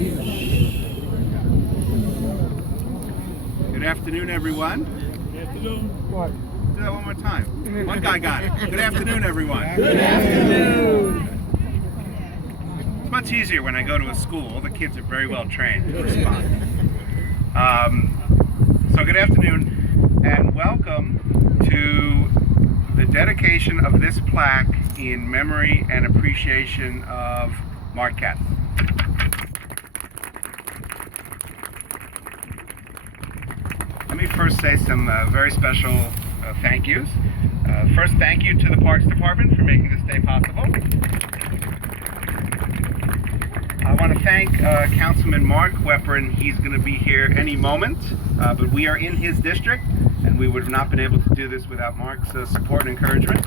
Good afternoon, everyone. Good afternoon. What? Do that one more time. One guy got it. Good afternoon, everyone. Good afternoon. It's much easier when I go to a school. All the kids are very well trained to respond. So good afternoon, and welcome to the dedication of this plaque in memory and appreciation of Marc Katz. Let me first say some very special thank yous. First, thank you to the Parks Department for making this day possible. I want to thank Councilman Mark Weprin. He's going to be here any moment, but we are in his district, and we would have not been able to do this without Mark's support and encouragement.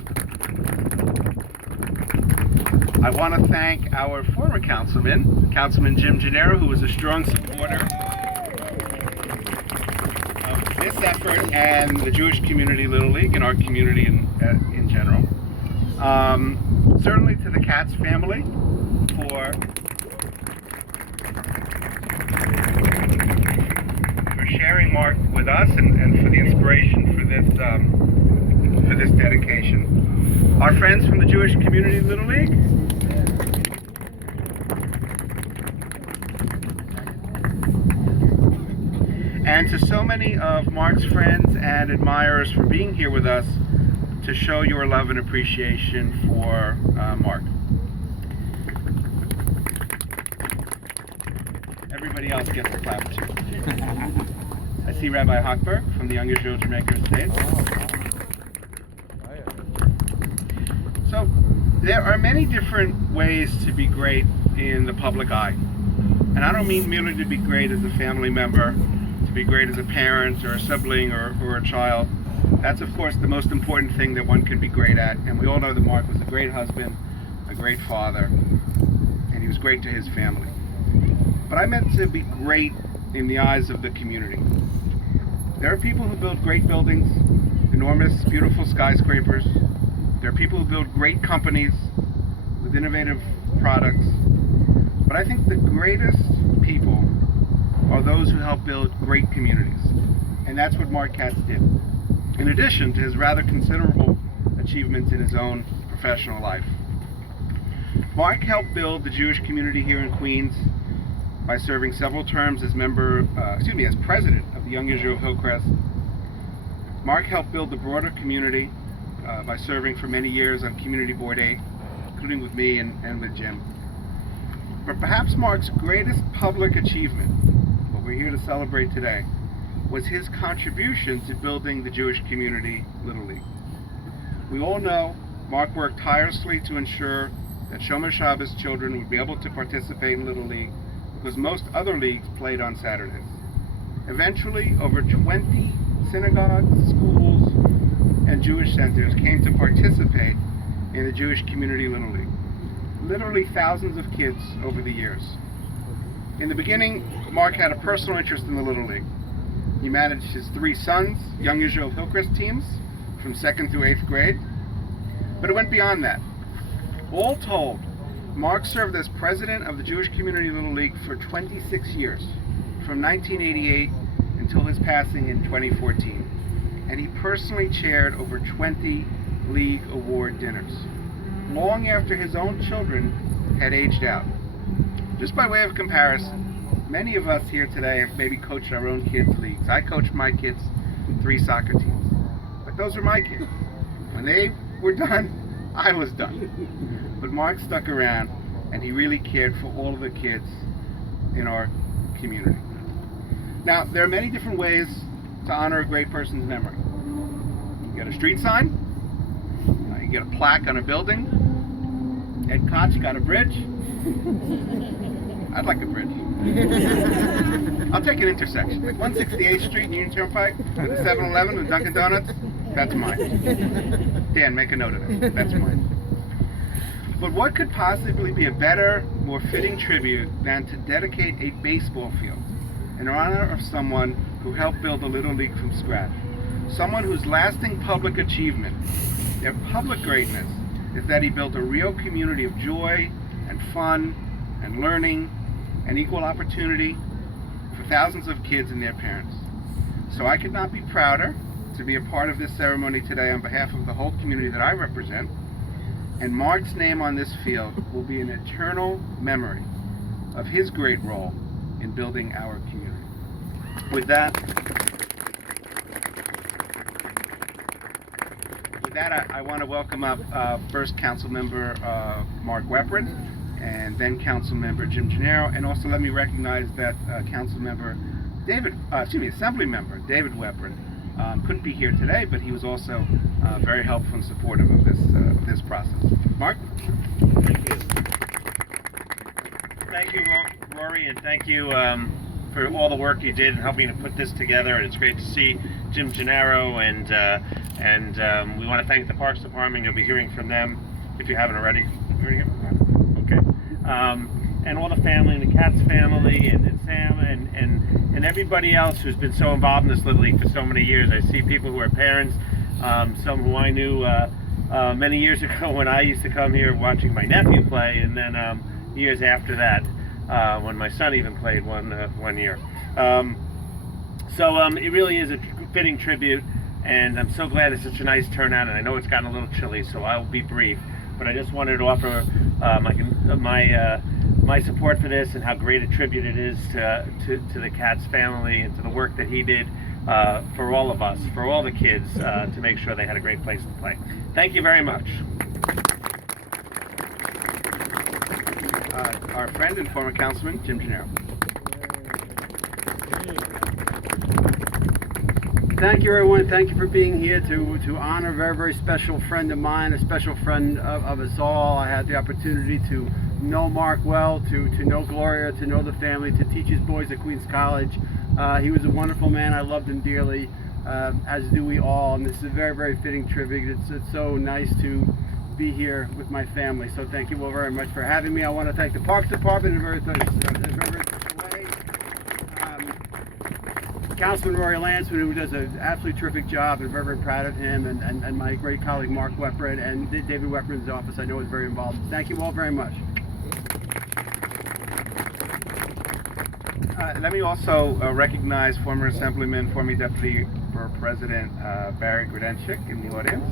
I want to thank our former councilman, Councilman Jim Gennaro, who was a strong supporter of this effort and the Jewish Community Little League and our community in general. Certainly to the Katz family for sharing Mark with us and for the inspiration for this dedication. Our friends from the Jewish Community Little League. And to so many of Mark's friends and admirers for being here with us to show your love and appreciation for Mark. Everybody else gets a clap too. I see Rabbi Hochberg from the Young Israel Jamaica State. So there are many different ways to be great in the public eye. And I don't mean merely to be great as a family member, to be great as a parent or a sibling or a child. That's of course the most important thing that one can be great at. And we all know that Mark was a great husband, a great father, and he was great to his family. But I meant to be great in the eyes of the community. There are people who build great buildings, enormous, beautiful skyscrapers. There are people who build great companies with innovative products. But I think the greatest people are those who help build great communities. And that's what Marc Katz did. In addition to his rather considerable achievements in his own professional life. Mark helped build the Jewish community here in Queens by serving several terms as as president of the Young Israel of Hillcrest. Mark helped build the broader community by serving for many years on Community Board 8, including with me and with Jim. But perhaps Mark's greatest public achievement, what we're here to celebrate today, was his contribution to building the Jewish Community Little League. We all know Mark worked tirelessly to ensure that Shomer Shabbos children would be able to participate in Little League because most other leagues played on Saturdays. Eventually, over 20 synagogues, schools, and Jewish centers came to participate in the Jewish Community Little League. Literally thousands of kids over the years. In the beginning, Mark had a personal interest in the Little League. He managed his 3 sons, Young Israel Hillcrest teams, from 2nd through 8th grade. But it went beyond that. All told, Mark served as president of the Jewish Community Little League for 26 years, from 1988 until his passing in 2014. And he personally chaired over 20 league award dinners, long after his own children had aged out. Just by way of comparison, many of us here today have maybe coached our own kids' leagues. I coached my kids in 3 soccer teams, but those were my kids. When they were done, I was done. But Mark stuck around, and he really cared for all of the kids in our community. Now, there are many different ways to honor a great person's memory. You get a street sign, you get a plaque on a building. Ed Koch got a bridge. I'd like a bridge. I'll take an intersection. 168th Street, Union Turnpike, with the 7-Eleven and Dunkin' Donuts. That's mine. Dan, make a note of it. That's mine. But what could possibly be a better, more fitting tribute than to dedicate a baseball field in honor of someone who helped build the Little League from scratch? Someone whose lasting public achievement, their public greatness, is that he built a real community of joy and fun and learning and equal opportunity for thousands of kids and their parents. So I could not be prouder to be a part of this ceremony today on behalf of the whole community that I represent. And Marc's name on this field will be an eternal memory of his great role in building our community. With that, I want to welcome up first Council Member Marc Weprin, and then Council Member Jim Gennaro, and also let me recognize that Council Member Assembly Member David Weprin couldn't be here today, but he was also very helpful and supportive of this process. Marc? Thank you, Rory, and thank you for all the work you did in helping to put this together. And it's great to see Jim Gennaro, and we want to thank the Parks Department. You'll be hearing from them if you haven't already. Okay. And all the family, and the Katz family, and Sam, and everybody else who's been so involved in this Little League for so many years. I see people who are parents, some who I knew many years ago when I used to come here watching my nephew play, and then years after that when my son even played one year. So it really is a fitting tribute, and I'm so glad it's such a nice turnout, and I know it's gotten a little chilly, so I'll be brief. But I just wanted to offer my support for this and how great a tribute it is to the Katz family and to the work that he did for all of us, for all the kids, to make sure they had a great place to play. Thank you very much. Our friend and former Councilman Jim Gennaro. Thank you, everyone. Thank you for being here to honor a very, very special friend of mine, a special friend of us all. I had the opportunity to know Marc well, to know Gloria, to know the family, to teach his boys at Queens College. He was a wonderful man. I loved him dearly, as do we all. And this is a very, very fitting tribute. It's so nice to be here with my family. So thank you all very much for having me. I want to thank the Parks Department in a very special way. Councilman Rory Lansman, who does an absolutely terrific job, and very, very proud of him, and my great colleague Marc Weprin, and David Weprin's office, I know is very involved. Thank you all very much. Let me also recognize former Assemblyman, former Deputy President Barry Grudenchik in the audience.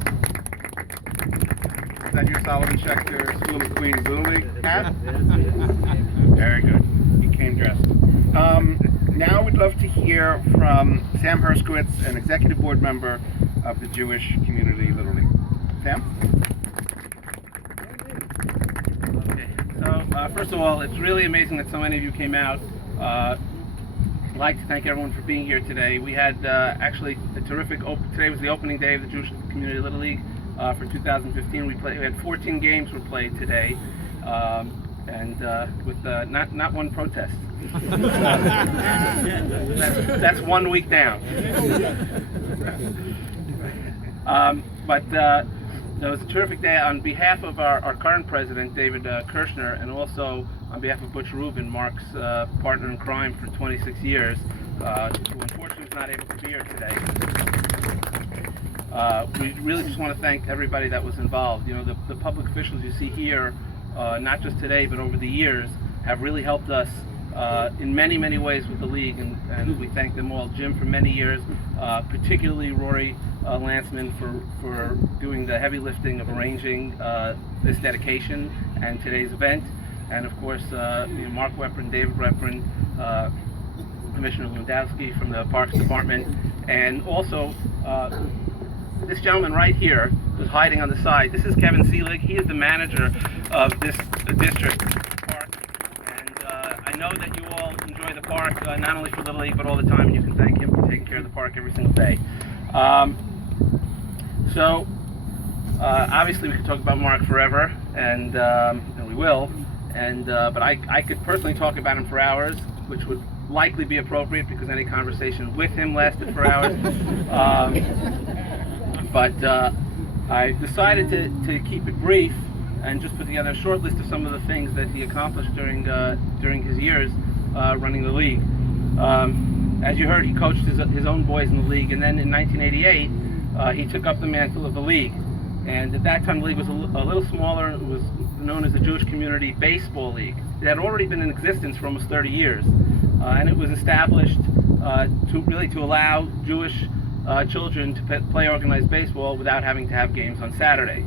Is that your Solomon Schechter School of Queens Little League hat? Very good. He came dressed. Now we'd love to hear from Sam Herskowitz, an Executive Board Member of the Jewish Community Little League. Sam? Okay. So first of all, it's really amazing that so many of you came out. I'd like to thank everyone for being here today. We had actually a terrific today was the opening day of the Jewish Community Little League for 2015. We had 14 games were played today, and with not one protest. That's 1 week down. But it was a terrific day. On behalf of our current president, David Kirshner, and also on behalf of Butch Rubin, Marc's partner in crime for 26 years, who unfortunately was not able to be here today. We really just want to thank everybody that was involved. You know, the public officials you see here, not just today, but over the years, have really helped us in many, many ways with the league, and we thank them all. Jim for many years, particularly Rory Lansman for doing the heavy lifting of arranging this dedication and today's event, and of course Marc Weprin, David Weprin, Commissioner Lewandowski from the Parks Department, and also this gentleman right here who's hiding on the side. This is Kevin Seelig. He is the manager of this district park, and I know that you all enjoy the park, not only for Little League, but all the time, and you can thank him for taking care of the park every single day. Obviously we could talk about Marc forever, and we will, but I could personally talk about him for hours, which would likely be appropriate because any conversation with him lasted for hours. But I decided to keep it brief and just put together a short list of some of the things that he accomplished during his years running the league. As you heard, he coached his own boys in the league, and then in 1988 he took up the mantle of the league. And at that time the league was a little smaller. It was known as the Jewish Community Baseball League. it had already been in existence for almost 30 years. And it was established to allow Jewish children to play organized baseball without having to have games on Saturday.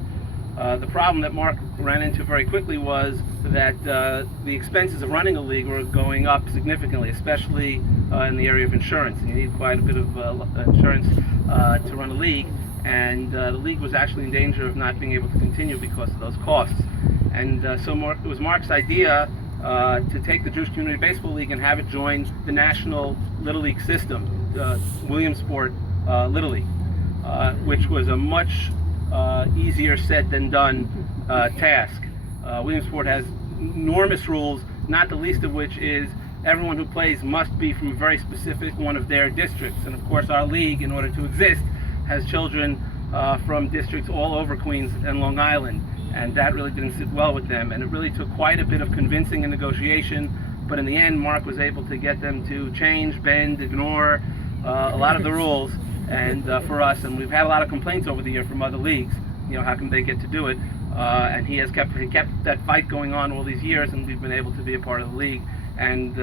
The problem that Mark ran into very quickly was that the expenses of running a league were going up significantly, especially in the area of insurance. And you need quite a bit of insurance to run a league, and the league was actually in danger of not being able to continue because of those costs. And so it was Mark's idea to take the Jewish Community Baseball League and have it join the National Little League system, Williamsport Little League, which was a much easier said than done task. Williamsport has enormous rules, not the least of which is everyone who plays must be from a very specific one of their districts. And of course our league, in order to exist, has children from districts all over Queens and Long Island, and that really didn't sit well with them, and it really took quite a bit of convincing and negotiation, but in the end Mark was able to get them to change, bend, ignore a lot of the rules, and for us, and we've had a lot of complaints over the year from other leagues, you know, how come they get to do it, and he kept that fight going on all these years, and we've been able to be a part of the league, and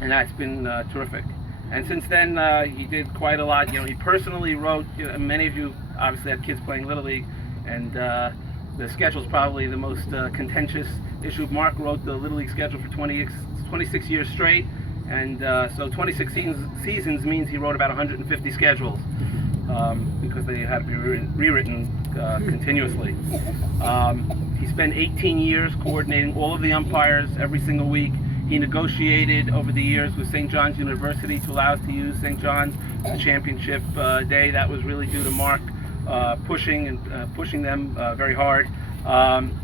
that's been terrific. And since then, he did quite a lot. You know, he personally wrote. You know, many of you obviously have kids playing Little League, and the schedule is probably the most contentious issue. Mark wrote the Little League schedule for 26 years straight, and so 26 seasons means he wrote about 150 schedules because they had to be rewritten continuously. He spent 18 years coordinating all of the umpires every single week. He negotiated over the years with St. John's University to allow us to use St. John's Championship Day. That was really due to Mark pushing them very hard.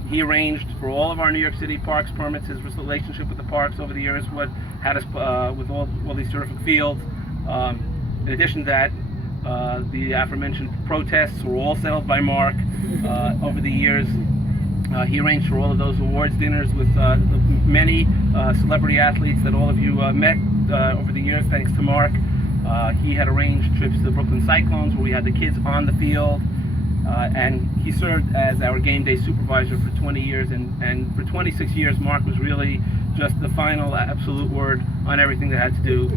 He arranged for all of our New York City parks permits. His relationship with the parks over the years what had us with all these terrific fields. In addition to that, the aforementioned protests were all settled by Mark over the years. He arranged for all of those awards dinners with many celebrity athletes that all of you met over the years, thanks to Mark. He had arranged trips to the Brooklyn Cyclones where we had the kids on the field, and he served as our game day supervisor for 20 years, and for 26 years Mark was really just the final absolute word on everything that had to do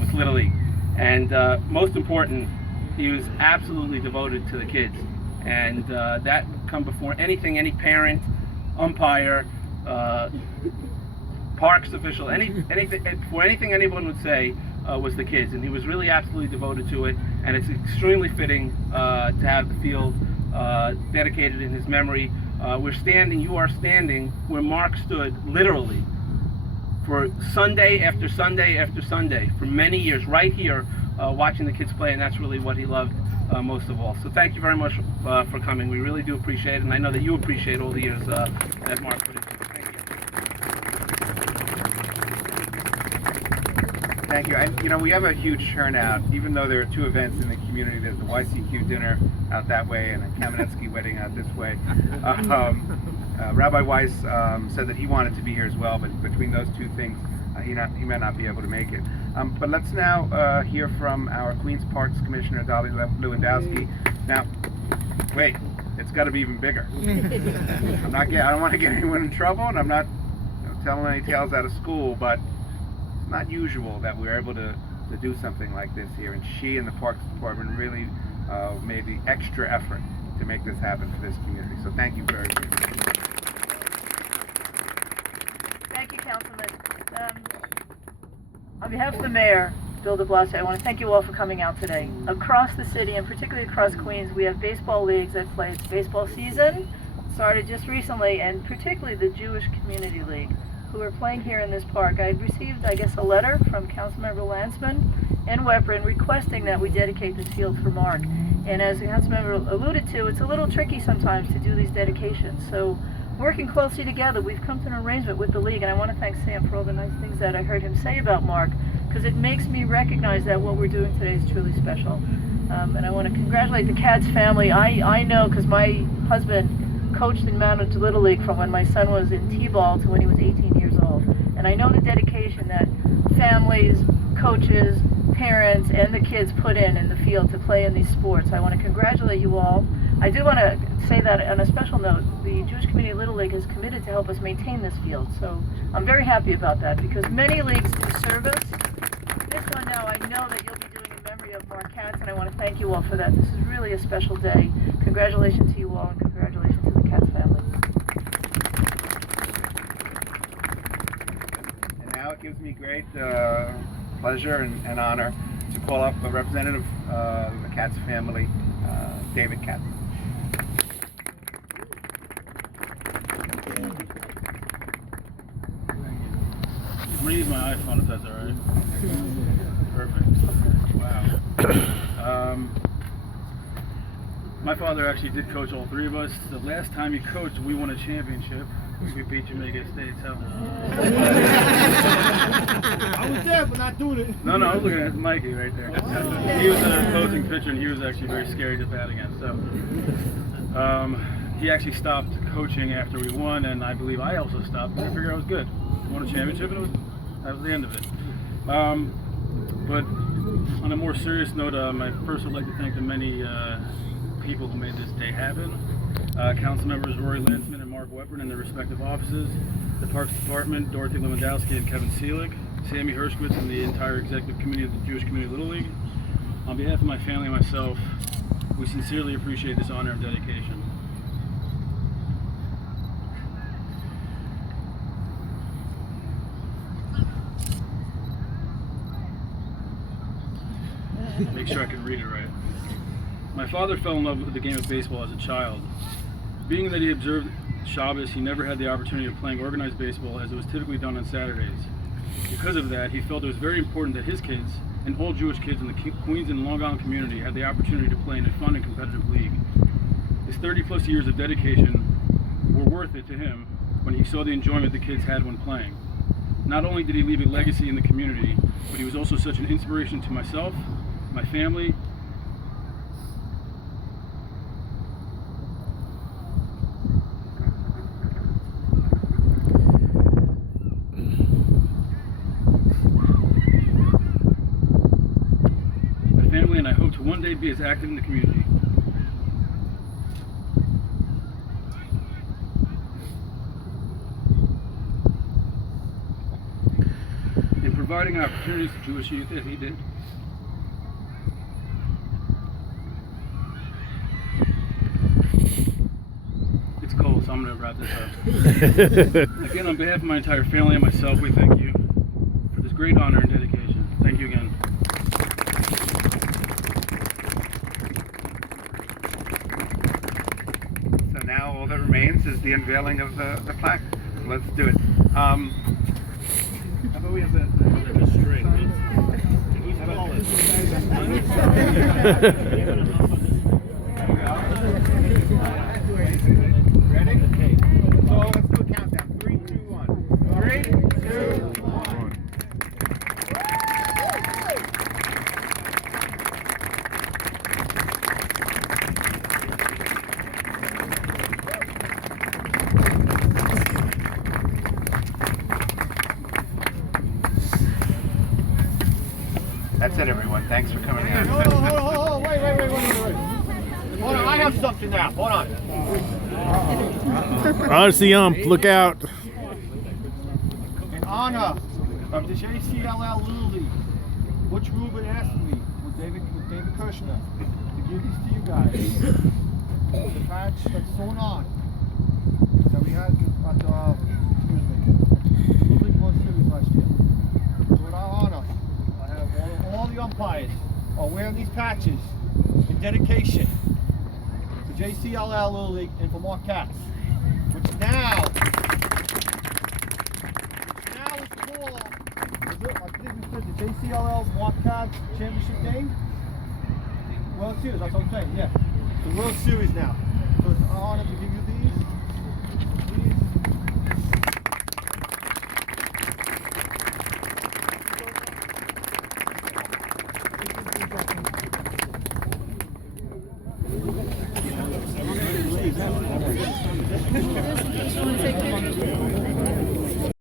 with Little League. And most important, he was absolutely devoted to the kids. And that would come before anything, any parent, umpire, parks official, before anything anyone would say was the kids. And he was really absolutely devoted to it. And it's extremely fitting to have the field dedicated in his memory. You are standing where Mark stood literally for Sunday after Sunday after Sunday for many years, right here, watching the kids play, and that's really what he loved most of all. So thank you very much for coming. We really do appreciate it, and I know that you appreciate all the years that Mark put into it. Thank you. And you know, we have a huge turnout, even though there are two events in the community. There's the YCQ dinner out that way and a Kamenetsky wedding out this way. Rabbi Weiss said that he wanted to be here as well, but between those two things, he may not be able to make it. But let's now hear from our Queens Parks Commissioner, Dolly Lewandowski. Now, wait, it's got to be even bigger. I don't want to get anyone in trouble, and I'm not telling any tales out of school, but it's not usual that we're able to do something like this here. And she and the Parks Department really made the extra effort to make this happen for this community. So thank you very much. Thank you, Councilman. On behalf of the Mayor, Bill de Blasio, I want to thank you all for coming out today. Across the city, and particularly across Queens, we have baseball leagues that play. It's baseball season, started just recently, and particularly the Jewish Community League, who are playing here in this park. I received, I guess, a letter from Councilmember Lansman and Weprin requesting that we dedicate this field for Mark. And as the Councilmember alluded to, it's a little tricky sometimes to do these dedications. So working closely together, we've come to an arrangement with the league, and I want to thank Sam for all the nice things that I heard him say about Mark, because it makes me recognize that what we're doing today is truly special. And I want to congratulate the Katz family. I know, because my husband coached and managed Little League from when my son was in T-ball to when he was 18 years old. And I know the dedication that families, coaches, parents, and the kids put in the field to play in these sports. I want to congratulate you all. I do want to say that on a special note, the Jewish Community Little League is committed to help us maintain this field. So I'm very happy about that because many leagues do service. This one now, I know that you'll be doing in memory of Marc Katz, and I want to thank you all for that. This is really a special day. Congratulations to you all, and congratulations to the Katz family. And now it gives me great pleasure and honor to call up a representative of the Katz family, David Katz. I'm gonna use my iPhone if that's all right. Perfect. Wow. My father actually did coach all three of us. The last time he coached, we won a championship. We beat Jamaica State. So. I was there, but not doing it. No, I was looking at Mikey right there. He was an opposing pitcher, and he was actually very scary to bat against. So, he actually stopped coaching after we won, and I believe I also stopped. But I figured I was good. Won a championship, and that was the end of it. But on a more serious note, I first would like to thank the many people who made this day happen. Council members Rory Lansman and Mark Wepper in their respective offices, the Parks Department, Dorothy Lewandowski and Kevin Seelig, Sammy Hershkowitz and the entire executive committee of the Jewish Community Little League. On behalf of my family and myself, we sincerely appreciate this honor and dedication. Make sure I can read it right. My father fell in love with the game of baseball as a child. Being that he observed Shabbos, he never had the opportunity of playing organized baseball as it was typically done on Saturdays. Because of that, he felt it was very important that his kids and all Jewish kids in the Queens and Long Island community had the opportunity to play in a fun and competitive league. His 30-plus years of dedication were worth it to him when he saw the enjoyment the kids had when playing. Not only did he leave a legacy in the community, but he was also such an inspiration to myself, my family, and I hope to one day be as active in the community. In providing opportunities to Jewish youth as he did. It's cold, so I'm going to wrap this up. Again, on behalf of my entire family and myself, we thank you for this great honor and dedication. Thank you again. Now all that remains is the unveiling of the plaque. Let's do it. How about we have the string? Ready? So let's do a countdown. 3, 2, 1. 3, 2, 1. That's it, everyone. Thanks for coming out. Hold on. Wait. Hold on, I have something now. Hold on. Honest the ump, look out. In honor of the JCLL Little League, Butch Rubin asked me with David Kirshner to give these to you guys. The patch that's sewn on that we had at the Little League World Series last year. So in our honor, I have all the umpires are wearing these patches in dedication to JCLL Little League and for Marc Katz, which now is called the JCLL Marc Katz Championship game. World Series, that's what I'm saying, yeah. The World Series now. So it's an honor to give you these.